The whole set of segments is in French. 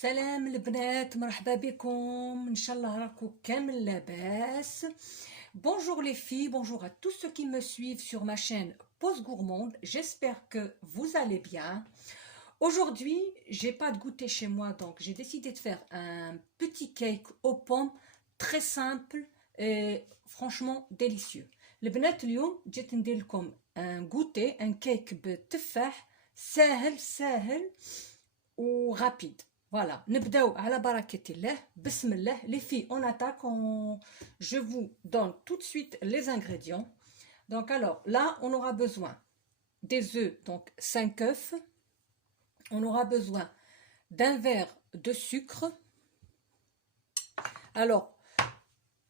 سلام البنات، مرحبا بكم. ان شاء الله راكم كامل لاباس. Bonjour les filles, bonjour à tous ceux qui me suivent sur ma chaîne Pause Gourmande. J'espère que vous allez bien. Aujourd'hui, j'ai pas de goûter chez moi, donc j'ai décidé de faire un petit cake aux pommes très simple et franchement délicieux. البنات اليوم جيت ندير لكم un goûter, un cake بالتفاح ساهل ورابيد. Voilà, نبداو على بركة الله. بسم الله. Les filles, on attaque. Je vous donne tout de suite les ingrédients. Donc alors, là, on aura besoin des œufs, donc 5 œufs. On aura besoin d'un verre de sucre. Alors,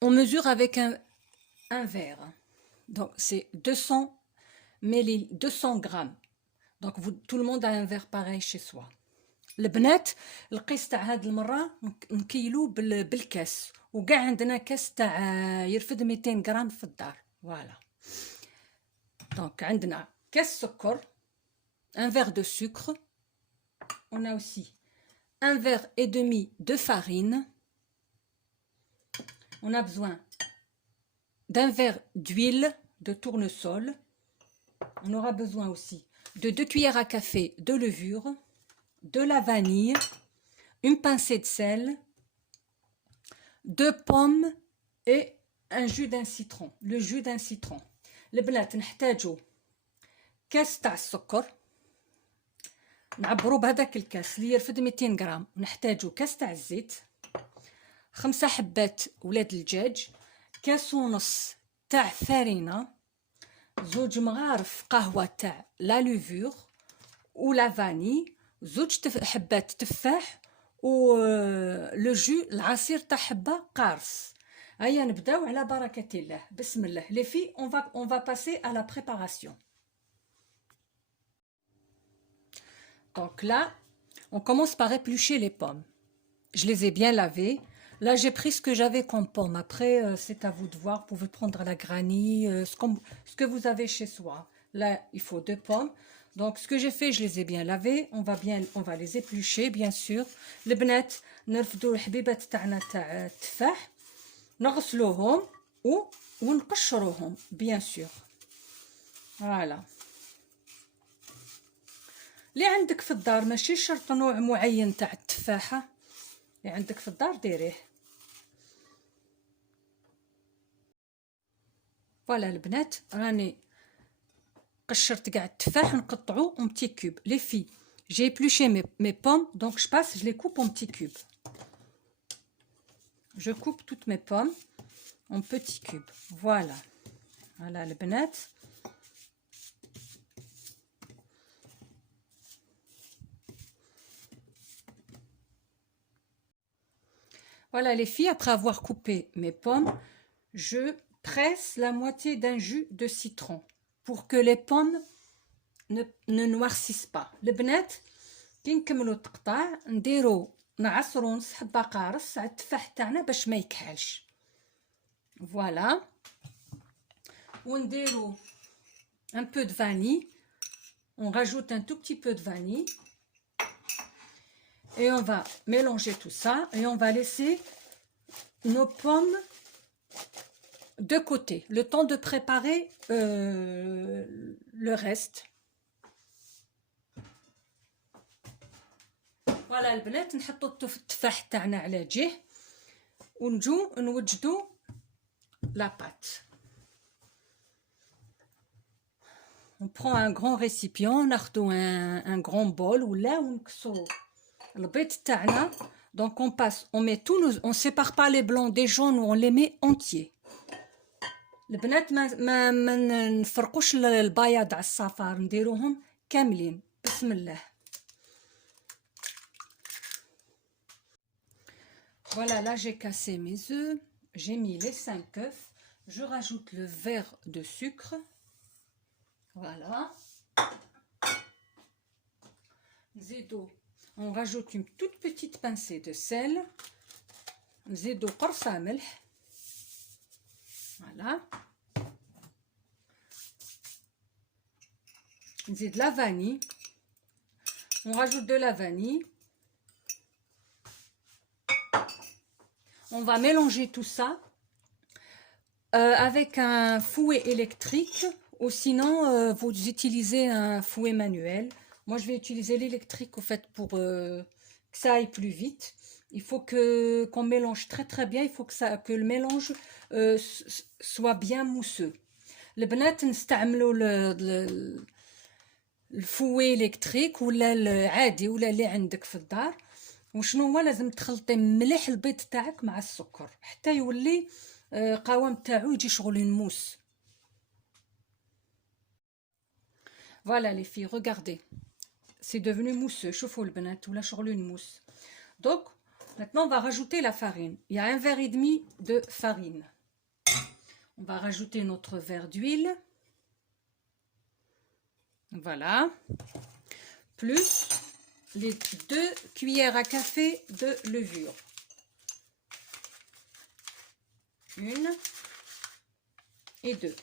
on mesure avec un verre. Donc, c'est 200 grammes. Donc, tout le monde a un verre pareil chez soi. البنات القيس تاع هاد المره نكيلو بالكاس، وكاع عندنا كاس تاع يرفد 200 غرام في الدار. فوالا دونك عندنا كاس سكر، un verre de sucre. On a aussi un verre et demi de farine. On a besoin d'un verre d'huile de tournesol. On aura besoin aussi de 2 cuillères à café de levure, de la vanille, une pincée de sel, 2 pommes et un jus d'un citron, le jus d'un citron. البنات نحتاجو كاس تاع السكر نعبرو بهذاك الكاس اللي يرفد 200 غرام. نحتاجو كاس تاع الزيت، 5 حبات ولاد الدجاج، كاس ونص تاع فرينه، 2 مغارف قهوه تاع لا لوفور ولا فاني، 2 حبات تفاح و لو جو العصير تاع حبه قارص. هيا نبداو على بركه الله. بسم الله. Les filles, on va passer à la préparation. Donc là, on commence par éplucher les pommes. Je les ai bien lavées. Là, j'ai pris ce que j'avais comme pomme. Après, c'est à vous de voir. Vous pouvez prendre la granny, ce que vous avez chez soi. Là, il faut 2 pommes. Donc, ce que j'ai fait, je les ai bien lavées. On va les éplucher, bien sûr. البنات نرفدوا الحبيبات تاعنا تاع التفاح، نغسلوهم ونقشروهم bien sûr. Voilà. اللي عندك في الدار ماشي شرط نوع معين تاع التفاحة، اللي عندك في الدار ديريه. فوالا البنات راني قشرت كاع التفاح نقطعو en petits cubes. Les filles, j'ai épluché mes pommes, donc je les coupe en petits cubes. Je coupe toutes mes pommes en petits cubes. Voilà. Voilà البنات. Voilà les filles, après avoir coupé mes pommes, je presse la moitié d'un jus de citron pour que les pommes ne noircissent pas. البنات كي نكملوا التقطاع نديرو نعصرو نص حبه قارص على التفاح تاعنا باش ما يكحلش. فوالا. ونديرو un peu de vanille. On rajoute un tout petit peu de vanille. Et on va mélanger tout ça et on va laisser nos pommes de côté, le temps de préparer le reste. Voilà البنات نحطو التفاح تاعنا على جهه ونجو نوجدو la pâte. On prend un grand récipient, ناخدو un grand bol ولا ونكسو البيض تاعنا. Donc on met tous on sépare pas les blancs des jaunes, on les met entiers. البنات ما نفرقوش البياض على الصفار، نديروهم كاملين. بسم الله. Voilà, là j'ai cassé mes œufs, j'ai mis les 5 œufs, je rajoute le verre de sucre. Voilà. On rajoute une toute petite pincée de sel. نزيدو قرصة ملح. Voilà. نزيد la vanille. On rajoute de la vanille. On va mélanger tout ça avec un fouet électrique ou sinon vous utilisez un fouet manuel. Moi je vais utiliser l'électrique au fait pour que ça aille plus vite. Il faut qu'on mélange très bien. Il faut que le mélange soit bien mousseux. البنات نستعملوا الفوي الكتريك ولا العادي ولا اللي عندك في الدار. وشنو هو لازم تخلطي مليح البيض تاعك مع السكر حتى يولي قوام تاعو يجي شغل موس. Voilà les filles, regardez. C'est devenu mousseux. شوفوا البنات ولا شغل mousse. Donc maintenant on va rajouter la farine. Il y a 1 verre et demi de farine. On va rajouter notre verre d'huile. Voilà. Plus les 2 cuillères à café de levure. 1 et 2.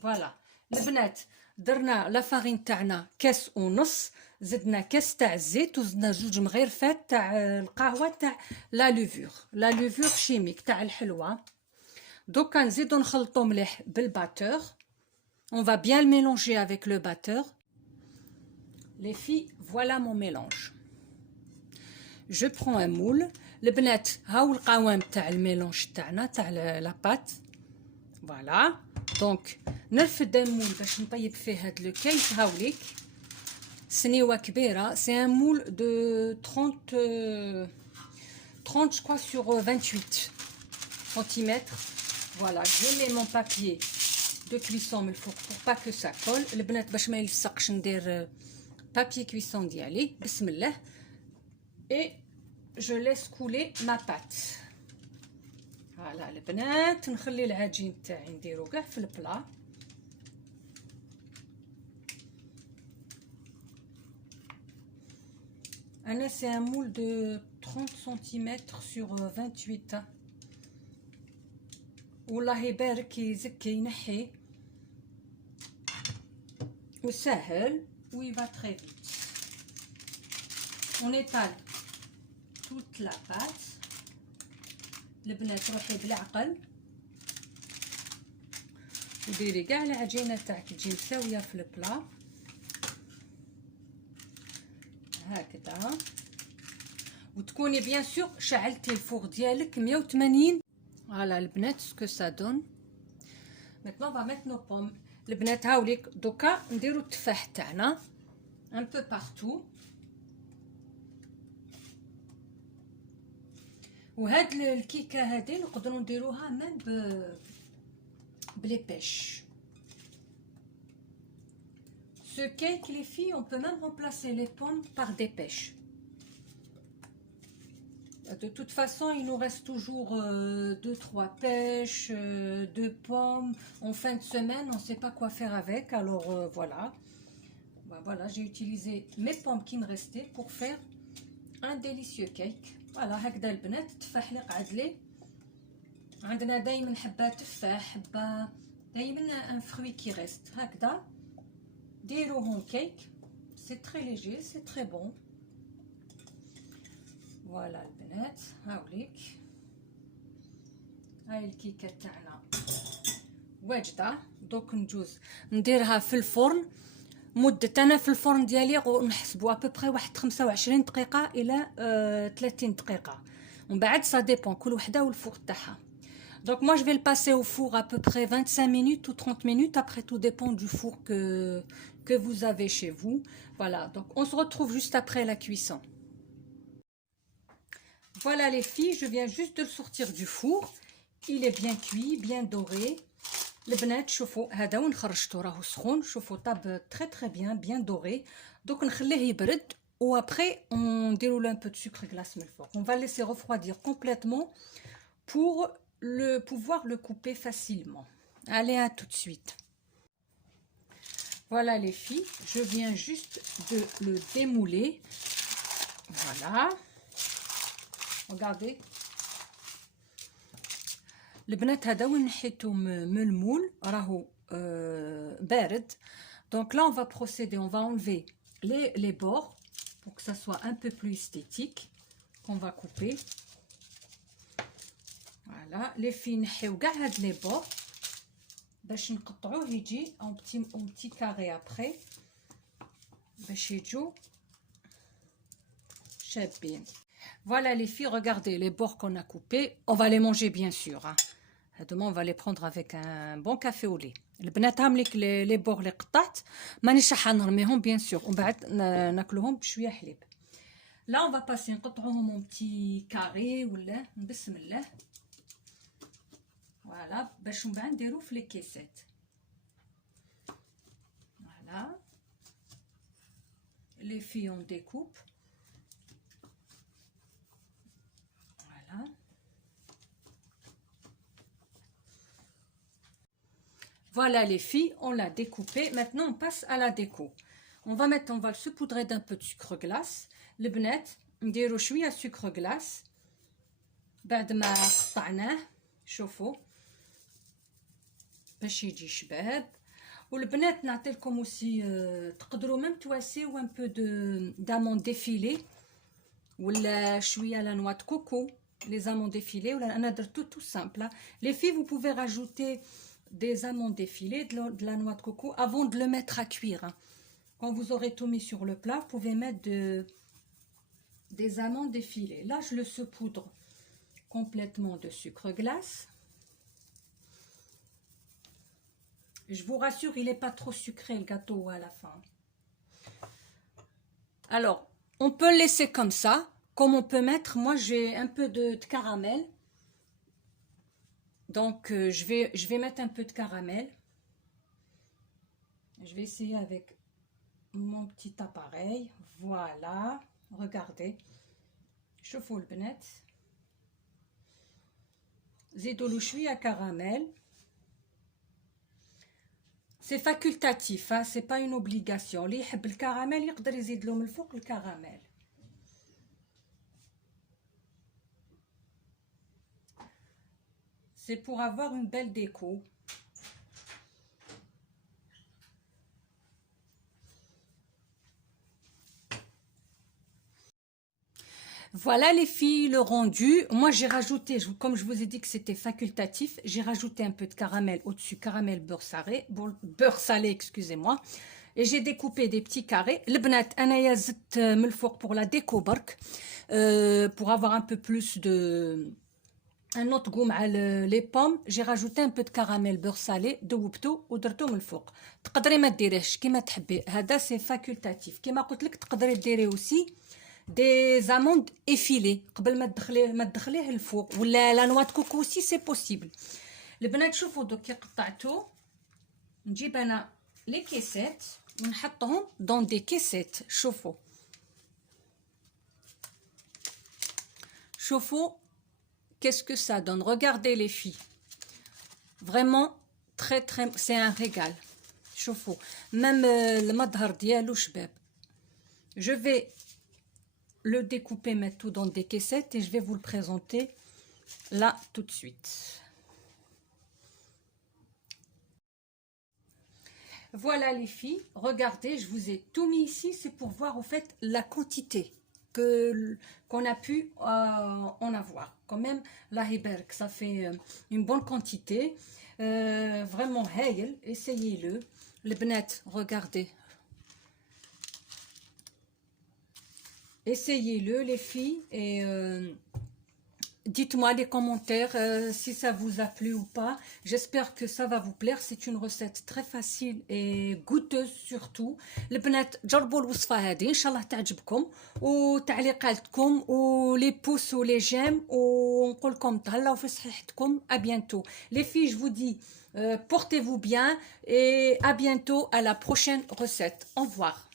Voilà. البنات درنا لا فارين تاعنا كاس ونص، زدنا كاس تاع الزيت وزدنا 2 مغرفات تاع القهوه تاع لا لوفور شيميك تاع الحلوه. دوكا نزيدو نخلطو مليح بالباتور. On va bien le mélanger avec le batteur. Les filles, voilà mon mélange. Je prends un moule. البنات هاو القوام تاع الميلونج تاعنا تاع لا بات. فوالا دونك نرفد المول باش نطيب فيه هاد لو كيك. هاوليك سنيوه كبيره. سي ان مول دو 30 je crois sur 28 cm. Voilà, je mets mon papier de cuisson من الفوق pour pas que ça colle. البنات باش ما يلصقش ندير papier cuisson ديالي. بسم الله. Et je laisse couler ma pâte. Voilà البنات نخلي العجين تاعي نديرو كاع في البلا. انا سي ان مول دو 30 cm sur 28. والله يبارك يزكي ينحي وسهل وي va très vite. On étale toute la pâte. البنات روحي بالعقل وديري كاع العجينه تاعك تجي مساويه في البلا هكذا. وتكوني بيان سور شعلتي الفوغ ديالك 180. فوالا البنات سكو سا دون. ميتنون فا ميت نو بوم. البنات هاوليك دوكا نديرو التفاح تاعنا ان بو بارتو. وهاد الكيكه هادي نقدروا نديروها ميم بلي بيش. Ce cake les filles, on peut même remplacer les pommes par des pêches. De toute façon, il nous reste toujours 2-3 pêches, 2 pommes. En fin de semaine, on ne sait pas quoi faire avec. Alors voilà. Voilà, j'ai utilisé mes pommes qui me restaient pour faire un délicieux cake. فوالا هكذا البنات. التفاح اللي قعد لي عندنا دائما حبه تفاح حبه دائما ان فروي كي ريست هكذا ديروهم كيك. سي تري ليجي سي تري بون. فوالا البنات هاوليك هاي الكيكه تاعنا واجده. دوك نجوز نديرها في الفرن مدة. انا في الفرن ديالي نحسبوا ابوبري واحد 25 دقيقه الى 30 دقيقه. ومن بعد سا ديبون كل وحده والفوق تاعها. Donc moi je vais le passer au four à peu près 25 minutes ou 30 minutes. Après tout dépend du four que vous avez chez vous. Voilà, donc on se retrouve juste après la cuisson. Voilà les filles, je viens juste de le sortir du four. Il est bien cuit, bien doré. البنات شوفوا هذا وين خرجته راهو سخون. شوفوا طاب très bien, bien doré. Donc نخليه يبرد و après on نديرو له un peu de sucre glace من الفوق. On va le laisser refroidir complètement pour pouvoir le couper facilement. Allez, à tout de suite. Voilà les filles, je viens juste de le démouler. Voilà. Regardez. البنات هذا وين نحيتو من المول راهو بارد. Donc là on va procéder, on va enlever les bords pour que ça soit un peu plus esthétique qu'on va couper. Voilà, les filles نحيو كاع هاد لي بور باش نقطعوه يجي اون بتي كاري ابري باش يجو شابين. Voilà les filles, regardez les bords qu'on a coupés. On va les manger bien sûr. Hein. Demain, on va les prendre avec un bon café au lait. البنات هامليك لي بور اللي قطعت مانيش راح نرميهم bien sûr. ومن بعد ناكلوهم بشويه حليب. Là, on va passer نقطعوهم en petit carré ولا بسم الله. Voilà, باش من بعد نديرو في لي كيسات. Voilà. Les filles on découpe. Voilà. Voilà les filles, on l'a découpé. Maintenant, on passe à la déco. On va le saupoudrer d'un peu de sucre glace. Le بنات نديرو شويه sucre glace. بعد ما قطعناه شوفوا باش يجي شباب. والبنات نعطي لكم aussi تقدروا même تواسيو un peu d'amande défilée ولا شويه la noix de coco, les amandes défilées ولا انا درتو tout simple. Les filles, vous pouvez rajouter des amandes défilées, de la noix de coco avant de le mettre à cuire. Quand vous aurez tout mis sur le plat, vous pouvez mettre des amandes défilées. Là, je le saupoudre complètement de sucre glace. Je vous rassure, il n'est pas trop sucré le gâteau à la fin. Alors, on peut le laisser comme ça, comme on peut mettre, moi j'ai un peu de caramel. Donc, je vais mettre un peu de caramel. Je vais essayer avec mon petit appareil. Voilà. Regardez. شوفوا البنات. زيدوا له شوية caramel. C'est facultatif, hein? C'est pas une obligation. اللي يحب الكراميل يقدر يزيد له من الفوق الكراميل. C'est pour avoir une belle déco. Voilà les filles, le rendu. Moi j'ai rajouté, comme je vous ai dit que c'était facultatif, j'ai rajouté un peu de caramel au-dessus, caramel beurre salé, excusez-moi. Et j'ai découpé des petits carrés. Le bnat, anaya zet من الفوق pour la déco برك, pour avoir un peu plus de un autre goût مع les pommes. J'ai rajouté un peu de caramel beurre salé, ذوبته ودرته من الفوق. تقدري ما ديريهش كيما تحبي, هذا c'est facultatif. كيما قلت لك تقدري ديري aussi des amandes effilées قبل ما تدخليه الفوق, ولا لا نوا دو كوكو aussi c'est possible. البنات شوفوا دوك كي قطعتو نجيب انا لي كيسات ونحطهم dans des caissettes. شوفوا qu'est-ce que ça donne. Regardez les filles, vraiment très c'est un régal. شوفوا même المظهر ديالو شباب. Je vais le découper, mettre tout dans des caissettes et je vais vous le présenter là tout de suite. Voilà les filles, regardez, je vous ai tout mis ici, c'est pour voir en fait la quantité qu'on a pu en avoir. Quand même, la hiberg, ça fait une bonne quantité, vraiment haïl, essayez-le. Les bnat, regardez. Essayez-le les filles et dites-moi les commentaires si ça vous a plu ou pas. J'espère que ça va vous plaire. C'est une recette très facile et goûteuse surtout. البنات جربوا الوصفة هذه إن شاء الله تعجبكم, وتعليقاتكم ولي بوس ولي جيم, ونقول لكم تهلاو في صحتكم. À bientôt. Les filles, je vous dis portez-vous bien et à bientôt à la prochaine recette. Au revoir.